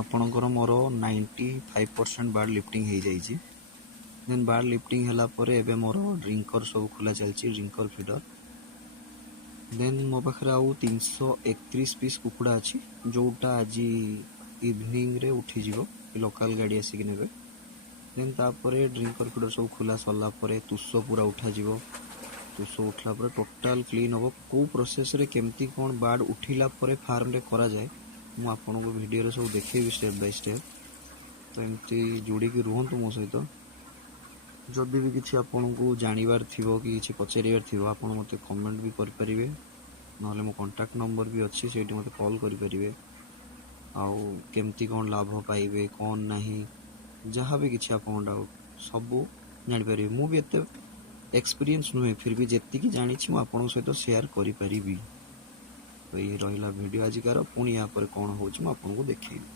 ଆପଣଙ୍କର ମୋର 95% bird lifting ହେଇଯାଇଛି। ଦେନ୍ ବାର୍ଡ଼ ଲିଫ୍ଟିଂ ହେଲା ପରେ ଏବେ ମୋର ଡ୍ରିଙ୍କର ସବୁ ଖୋଲା ଚାଲିଛି, ଡ୍ରିଙ୍କର ଫିଡ଼ର। ଦେନ୍ ମୋ ପାଖରେ ଆଉ 331 ପିସ୍ କୁକୁଡ଼ା ଅଛି, ଯେଉଁଟା ଆଜି ଇଭିନିଂରେ ଉଠିଯିବ, ଲୋକାଲ୍ ଗାଡ଼ି ଆସିକି ନେବେ। ଦେନ୍ ତାପରେ ଡ୍ରିଙ୍କର ଫିଡ଼ର ସବୁ ଖୋଲା ସରିଲା ପରେ ତୁଷ ପୁରା ଉଠାଯିବ। ତୁଷ ଉଠିଲା ପରେ ଟୋଟାଲ୍ କ୍ଲିନ୍ ହେବ। କେଉଁ ପ୍ରୋସେସ୍ରେ କେମିତି କ'ଣ ବାର୍ଡ଼ ଉଠିଲା ପରେ ଫାର୍ମରେ କରାଯାଏ ମୁଁ ଆପଣଙ୍କୁ ଭିଡ଼ିଓରେ ସବୁ ଦେଖେଇବି ଷ୍ଟେପ୍ ବାଇ ଷ୍ଟେପ୍। ତ ଏମିତି ଯୋଡ଼ିକି ରୁହନ୍ତୁ ମୋ ସହିତ। ଯଦି ବି କିଛି ଆପଣଙ୍କୁ ଜାଣିବାର ଥିବ କି କିଛି ପଚାରିବାର ଥିବ ଆପଣ ମୋତେ କମେଣ୍ଟ ବି କରିପାରିବେ, ନହେଲେ ମୋ କଣ୍ଟାକ୍ଟ ନମ୍ବର ବି ଅଛି, ସେଇଠି ମୋତେ କଲ୍ କରିପାରିବେ। ଆଉ କେମିତି କ'ଣ ଲାଭ ପାଇବେ କ'ଣ ନାହିଁ, ଯାହା ବି କିଛି ଆପଣଙ୍କ ଡାଉଟ୍ ସବୁ ଜାଣିପାରିବେ। ମୁଁ ବି ଏତେ ଏକ୍ସପିରିଏନ୍ସ ନୁହେଁ, ଫିର୍ ବି ଯେତିକି ଜାଣିଛି ମୁଁ ଆପଣଙ୍କ ସହିତ ସେୟାର କରିପାରିବି। ତ ଏଇ ରହିଲା ଭିଡ଼ିଓ ଆଜିକାର। ପୁଣି ୟା ପରେ କ'ଣ ହେଉଛି ମୁଁ ଆପଣଙ୍କୁ ଦେଖେଇବି।